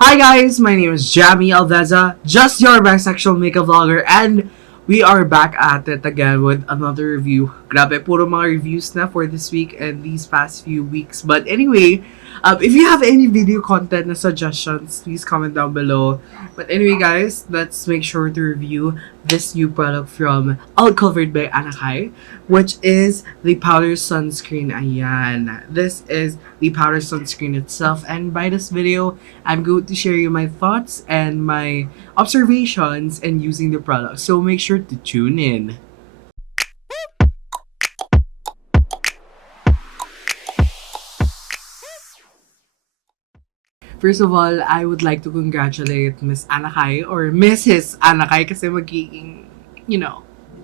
Hi guys, my name is Jami Alveza, just your bisexual makeup vlogger, and we are back at it again with another review. Grabe, puro mga reviews na for this week and these past few weeks. But anyway, if you have any video content na suggestions, please comment down below. But anyway guys, let's make sure to review this new product from All Covered by Anakay, which is the powder sunscreen. Ayan. This is the powder sunscreen itself, and by this video, I'm going to share you my thoughts and my observations in using the product. So make sure to tune in. First of all, I would like to congratulate Miss Anakay or Mrs. Anakay kasi magiging,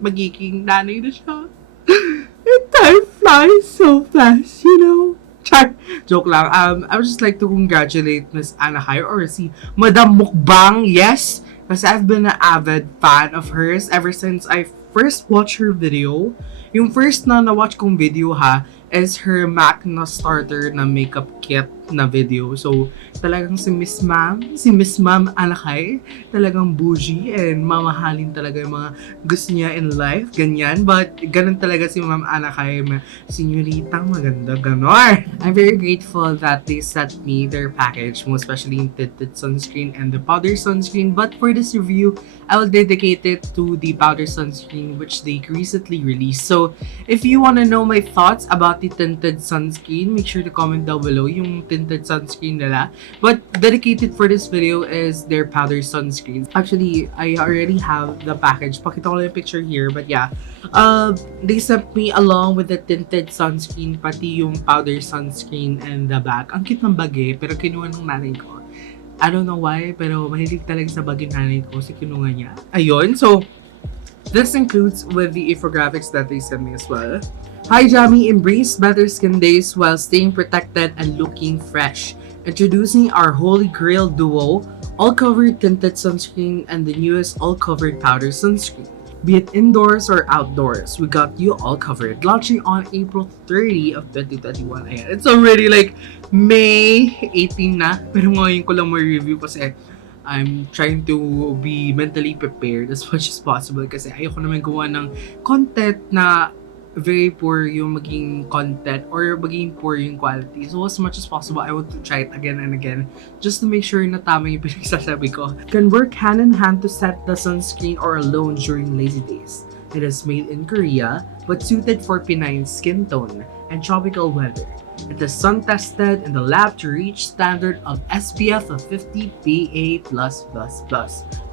magiging nanay na siya. And time flies so fast, Char. Joke lang. I would just like to congratulate Miss Anakay or si Madam Mukbang. Yes, kasi I've been an avid fan of hers ever since I first watched her video. Yung first na na-watch kong video is her MAC na starter na makeup kit na video. So, talagang si Miss Ma'am Anakay, talagang bougie and mamahalin talaga yung mga gusto niya in life, ganyan. But, ganun talaga si Ma'am Anakay, senyoritang maganda, ganon. I'm very grateful that they sent me their package, most especially in tinted sunscreen and the powder sunscreen. But for this review, I will dedicate it to the powder sunscreen which they recently released. So, if you want to know my thoughts about the tinted sunscreen, make sure to comment down below yung tinted sunscreen nila. But dedicated for this video is their powder sunscreen. Actually, I already have the package. Pakita ko lang yung picture here. But yeah, they sent me along with the tinted sunscreen, pati yung powder sunscreen and the bag. Ang cute ng bag pero kinuha ng nanay ko. I don't know why, pero mahilig talaga sa bag yung nanay ko, so kinuha niya. Ayun, so this includes with the infographics that they sent me as well. Hi Jami, embrace better skin days while staying protected and looking fresh. Introducing our holy grail duo, all-covered tinted sunscreen and the newest all-covered powder sunscreen. Be it indoors or outdoors, we got you all covered. Launching on April 30 of 2021. Ayan, it's already like May 18 na, pero ngayon ko lang ma-review kasi I'm trying to be mentally prepared as much as possible kasi ayoko naman gawa ng content na very poor yung maging content or maging poor yung quality. So as much as possible, I want to try it again and again just to make sure na tama yung pinagsasabi ko. Can work hand in hand to set the sunscreen or alone during lazy days. It is made in Korea but suited for Pinay skin tone and tropical weather. It is sun-tested in the lab to reach standard of SPF of 50 PA+++.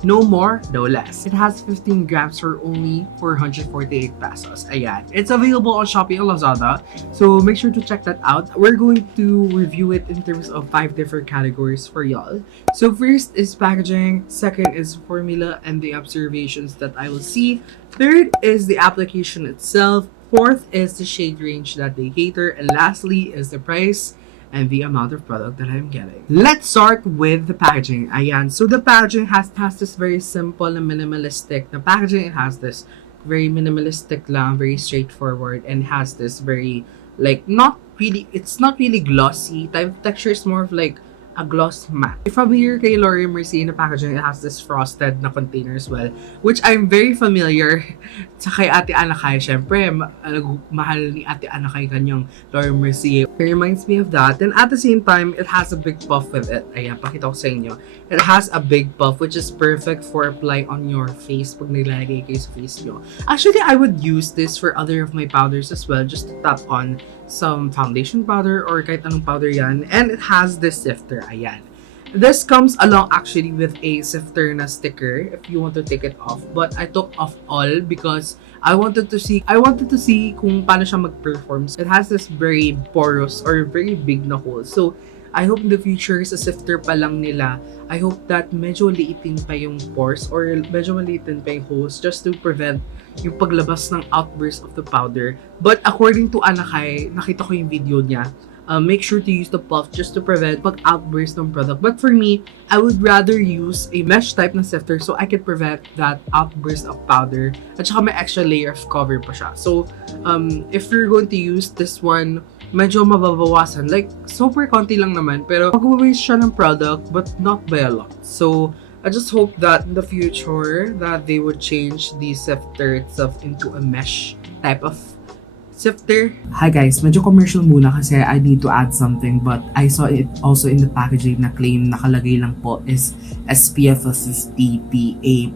No more, no less. It has 15 grams for only 448 pesos. Ayan. It's available on Shopee and Lazada, so make sure to check that out. We're going to review it in terms of 5 different categories for y'all. So first is packaging, second is formula and the observations that I will see, third is the application itself, fourth is the shade range that they cater, and lastly is the price and the amount of product that I'm getting. Let's start with the packaging. Ayan. So the packaging has this very simple and minimalistic. The packaging, it has this very minimalistic lang, very straightforward, and has this very, it's not really glossy type of texture. It's more of like a gloss matte. From here kay Laura Mercier na packaging, it has this frosted na container as well, which I'm very familiar sa kay Ate Anakay. Syempre, mahal ni Ate Anakay kanyang Laura Mercier. It reminds me of that. And at the same time, it has a big puff with it. Ayan, pakita ko sa inyo. It has a big puff which is perfect for apply on your face pag nilalagay kayo sa face nyo. Actually, I would use this for other of my powders as well, just to tap on some foundation powder or kahit anong powder yan. And it has this sifter. Ayan. This comes along actually with a sifter na sticker if you want to take it off. But I took off all because I wanted to see kung paano siya mag-perform. It has this very porous or very big na hole. So I hope in the future sa sifter pa lang nila, I hope that medyo liitin pa yung pores or medyo maliitin pa yung holes just to prevent yung paglabas ng outburst of the powder. But according to Anakay, nakita ko yung video niya, make sure to use the puff just to prevent pag-outburst ng product. But for me, I would rather use a mesh type na sifter so I can prevent that outburst of powder. At saka may extra layer of cover pa siya. So, if you're going to use this one medyo mababawasan. Like, super konti lang naman, pero mag-waste siya ng product, but not by a lot. So, I just hope that in the future, that they would change the sifter itself into a mesh type of sifter. Hi guys, medyo commercial muna kasi I need to add something, but I saw it also in the packaging na claim nakalagay lang po is SPF of 50 PA++.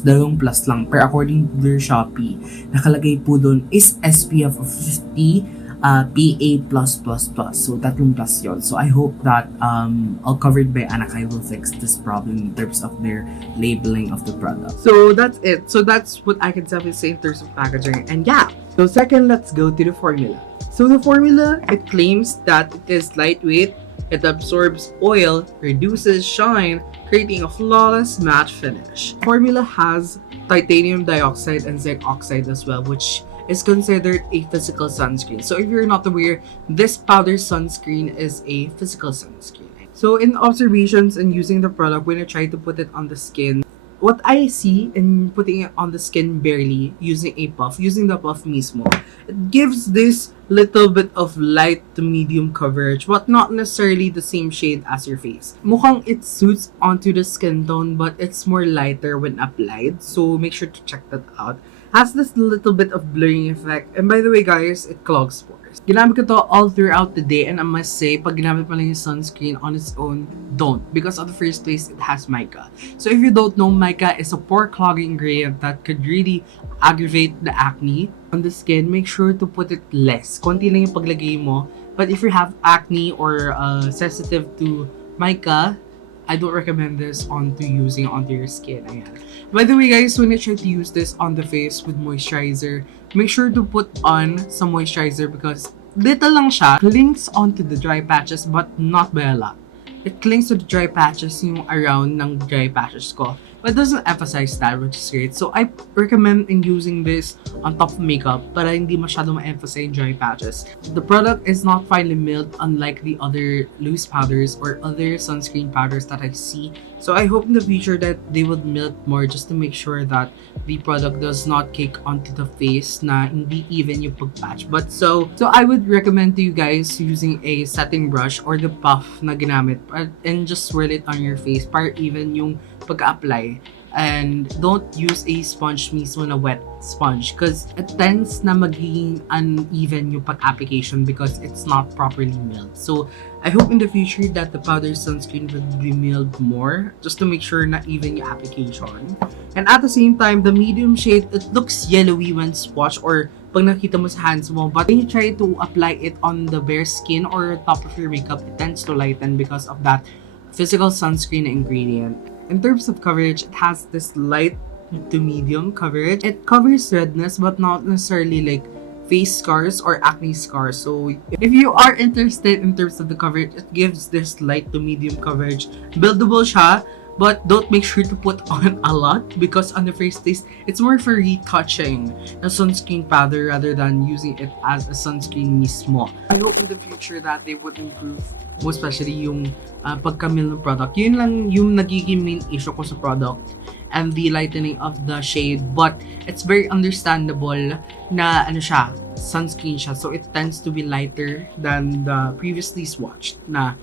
Dalawang plus lang. Per according to their Shopee, nakalagay po doon is SPF of 50 PA+++. So, tatlong plus yun. So, I hope that all covered by Anakay will fix this problem in terms of their labeling of the product. So, that's it. So, that's what I can definitely say in terms of packaging. And yeah. So, second, let's go to the formula. So, the formula, it claims that it is lightweight, it absorbs oil, reduces shine, creating a flawless matte finish. Formula has titanium dioxide and zinc oxide as well, which is considered a physical sunscreen. So if you're not aware, this powder sunscreen is a physical sunscreen. So in observations and using the product, when I try to put it on the skin, what I see in putting it on the skin barely, using a puff, using the puff mismo, it gives this little bit of light to medium coverage, but not necessarily the same shade as your face. Mukhang it suits onto the skin tone, but it's more lighter when applied. So make sure to check that out. Has this little bit of blurring effect. And by the way guys, it clogs pores. Ginamit ko to all throughout the day, and I must say, pag ginamit mo lang yung sunscreen on its own, don't. Because on the first place, it has mica. So if you don't know, mica is a pore clogging ingredient that could really aggravate the acne on the skin. Make sure to put it less. Konti lang yung paglagay mo. But if you have acne or sensitive to mica, I don't recommend this using onto your skin. Ayan. By the way guys, when you try to use this on the face with moisturizer, make sure to put on some moisturizer because little lang siya, clings onto the dry patches but not by a lot. It clings to the dry patches yung around ng dry patches ko. But it doesn't emphasize that, which is great. So I recommend in using this on top of makeup para hindi masyado ma-emphasize dry patches. The product is not finely milled unlike the other loose powders or other sunscreen powders that I see. So I hope in the future that they would mill more just to make sure that the product does not cake onto the face na hindi even yung pagpatch. But so I would recommend to you guys using a setting brush or the puff na ginamit and just swirl it on your face para even yung pag-apply. And don't use a sponge mismo na wet sponge because it tends na magiging uneven yung pag-application because it's not properly milled. So I hope in the future that the powder sunscreen will be milled more just to make sure na even yung application. And at the same time, the medium shade, it looks yellowy when swatched or pag nakita mo sa hands mo. But when you try to apply it on the bare skin or top of your makeup, it tends to lighten because of that physical sunscreen ingredient. In terms of coverage, it has this light to medium coverage. It covers redness but not necessarily like face scars or acne scars. So if you are interested in terms of the coverage, it gives this light to medium coverage. Buildable siya, but don't make sure to put on a lot because on the first place, it's more for retouching a sunscreen powder rather than using it as a sunscreen mismo. I hope in the future that they would improve, most especially yung pagkamil ng product. Yun lang yung nagiging main issue ko sa product and the lightening of the shade. But it's very understandable na siya, sunscreen siya. So it tends to be lighter than the previously swatched na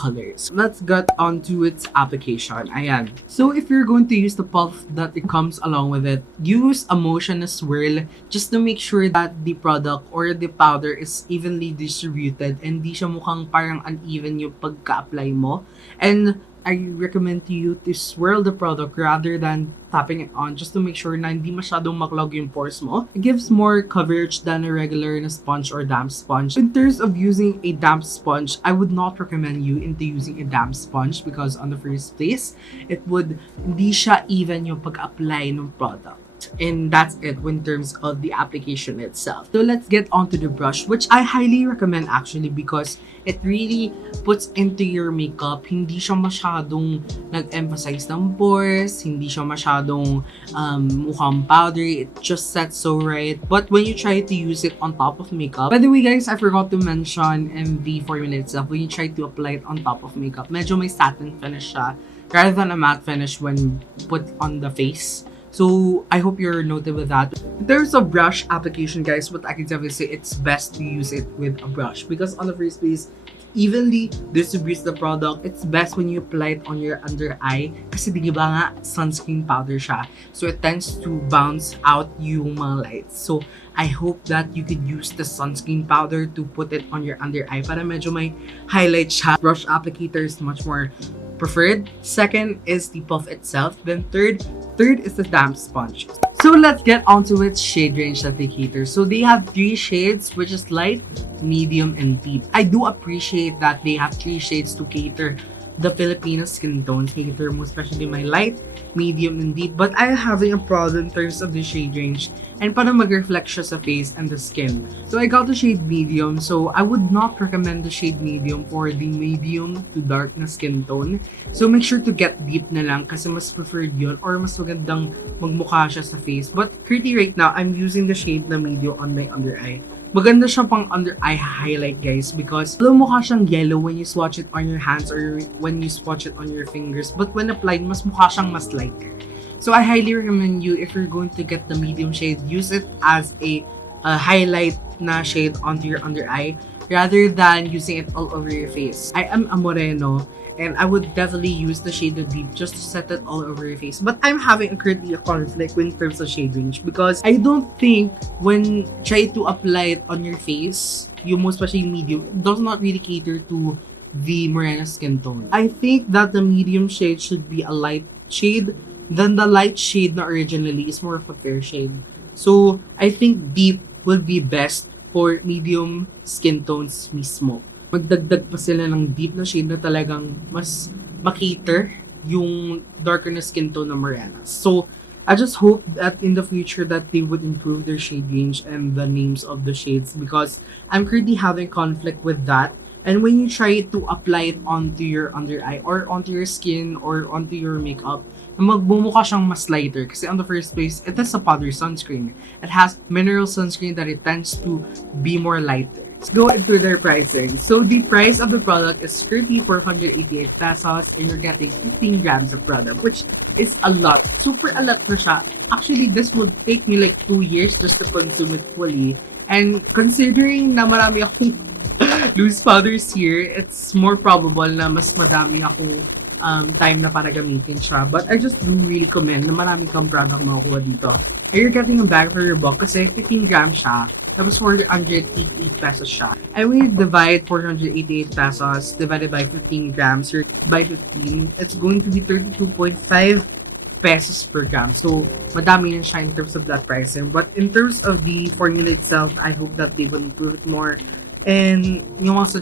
colors. Let's get on to its application. Ayan. So if you're going to use the puff that it comes along with it, use a motion swirl just to make sure that the product or the powder is evenly distributed and di siya mukhang parang uneven yung pagka-apply mo. And I recommend to you to swirl the product rather than tapping it on just to make sure na hindi masyadong maklog yung pores mo. It gives more coverage than a regular na sponge or damp sponge. In terms of using a damp sponge, I would not recommend you into using a damp sponge because on the first place, it would hindi siya even yung pag-apply ng product. And that's it in terms of the application itself. So let's get onto the brush, which I highly recommend actually because it really puts into your makeup. Hindi siya masyadong nag-emphasize ng pores, hindi siya masyadong mukhang powdery. It just sets so right. But when you try to use it on top of makeup, by the way guys, I forgot to mention in the formula itself, when you try to apply it on top of makeup, medyo may satin finish siya rather than a matte finish when put on the face. So I hope you're noted with that. In terms of brush application, guys, what I can definitely say, it's best to use it with a brush because on the first place, evenly distributes the product. It's best when you apply it on your under eye kasi di ba nga sunscreen powder siya. So it tends to bounce out yung mga lights. So I hope that you could use the sunscreen powder to put it on your under eye para medyo may highlight siya. Brush applicator is much more preferred. Second is the puff itself. Then third is the damp sponge. So let's get onto its shade range that they cater. So they have 3 shades, which is light, medium, and deep. I do appreciate that they have 3 shades to cater the Filipino skin tones, cater mo especially my light, medium, and deep. But I'm having a problem in terms of the shade range and para mag-reflect siya sa face and the skin. So I got the shade medium. So I would not recommend the shade medium for the medium to dark na skin tone. So make sure to get deep na lang kasi mas preferred yun or mas magandang magmukha siya sa face. But currently right now, I'm using the shade na medium on my under eye. Maganda siya pang under eye highlight, guys, because mukha siyang yellow when you swatch it on your hands or when you swatch it on your fingers. But when applied, mas mukha siyang mas lighter. So I highly recommend you, if you're going to get the medium shade, use it as a highlight na shade onto your under eye rather than using it all over your face. I am a moreno and I would definitely use the shade of deep just to set it all over your face. But I'm having currently a conflict in terms of shade range because I don't think when try to apply it on your face, you most especially medium, it does not really cater to the morena skin tone. I think that the medium shade should be a light shade, then the light shade na originally is more of a fair shade. So I think deep will be best for medium skin tones mismo. Magdagdag pa sila ng deep na shade na talagang mas makater yung darker na skin tone na morena. So I just hope that in the future that they would improve their shade range and the names of the shades because I'm currently having conflict with that. And when you try to apply it onto your under eye or onto your skin or onto your makeup, magbumukha siyang mas lighter kasi on the first place, it is a powder sunscreen. It has mineral sunscreen that it tends to be more lighter. Let's go into their pricing. So the price of the product is currently 488 pesos and you're getting 15 grams of product, which is a lot. Super a lot na siya. Actually, this would take me like 2 years just to consume it fully. And considering na marami akong loose powders here, it's more probable na mas madami akong time na para gamitin siya. But I just do really commend na marami kang product makukuha dito. And you're getting a bag for your buck kasi 15 grams siya. Tapos 488 pesos siya. And when you divide 488 pesos divided by 15 grams or by 15, it's going to be 32.5 pesos per gram. So, madami na siya in terms of that pricing. But in terms of the formula itself, I hope that they will improve it more. And yung mga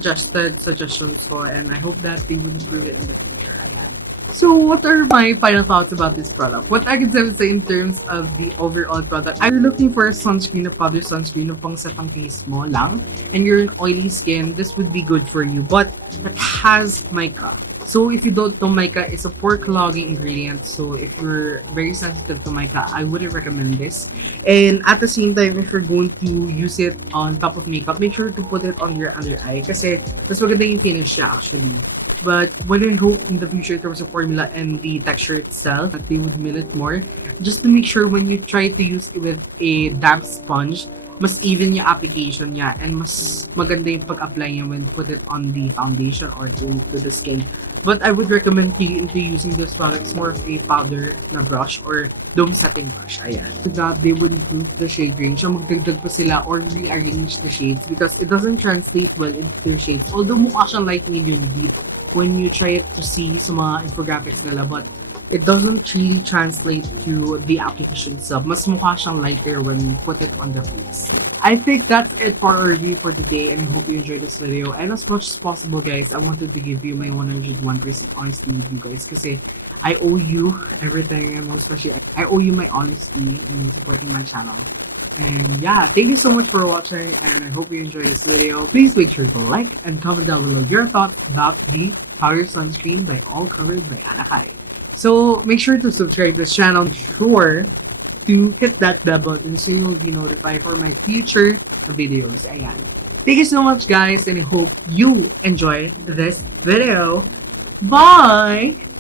suggestions ko, and I hope that they will improve it in the future. Ayan. So, what are my final thoughts about this product? What I can say in terms of the overall product, I'm looking for a sunscreen, a powder sunscreen, na pang set ang face mo lang, and you're an oily skin, this would be good for you. But it has mica. So if you don't know, mica is a pore clogging ingredient. So if you're very sensitive to mica, I wouldn't recommend this. And at the same time, if you're going to use it on top of makeup, make sure to put it on your under eye kasi mas maganda yung finish siya actually. But what I hope in the future in terms of formula and the texture itself, that they would mill it more. Just to make sure when you try to use it with a damp sponge, mas even yung application niya and mas maganda yung pag-apply niya when put it on the foundation or to the skin. But I would recommend you into using this products more of a powder na brush or dome setting brush. Ayan. So that they would improve the shade range. So magdagdag pa sila or rearrange the shades because it doesn't translate well into their shades. Although mukha siyang light, medium, deep when you try it to see sa mga infographics nila, but it doesn't really translate to the application itself. Mas mukha siyang lighter when you put it on the face. I think that's it for our review for today and I hope you enjoyed this video. And as much as possible, guys, I wanted to give you my 101% honesty with you guys kasi I owe you everything and most especially I owe you my honesty in supporting my channel. And yeah, thank you so much for watching and I hope you enjoyed this video. Please make sure to like and comment down below your thoughts about the powder sunscreen by All Covered by Anakay. So make sure to subscribe to this channel. Be sure to hit that bell button so you'll be notified for my future videos. Ayan. Thank you so much, guys, and I hope you enjoyed this video. Bye!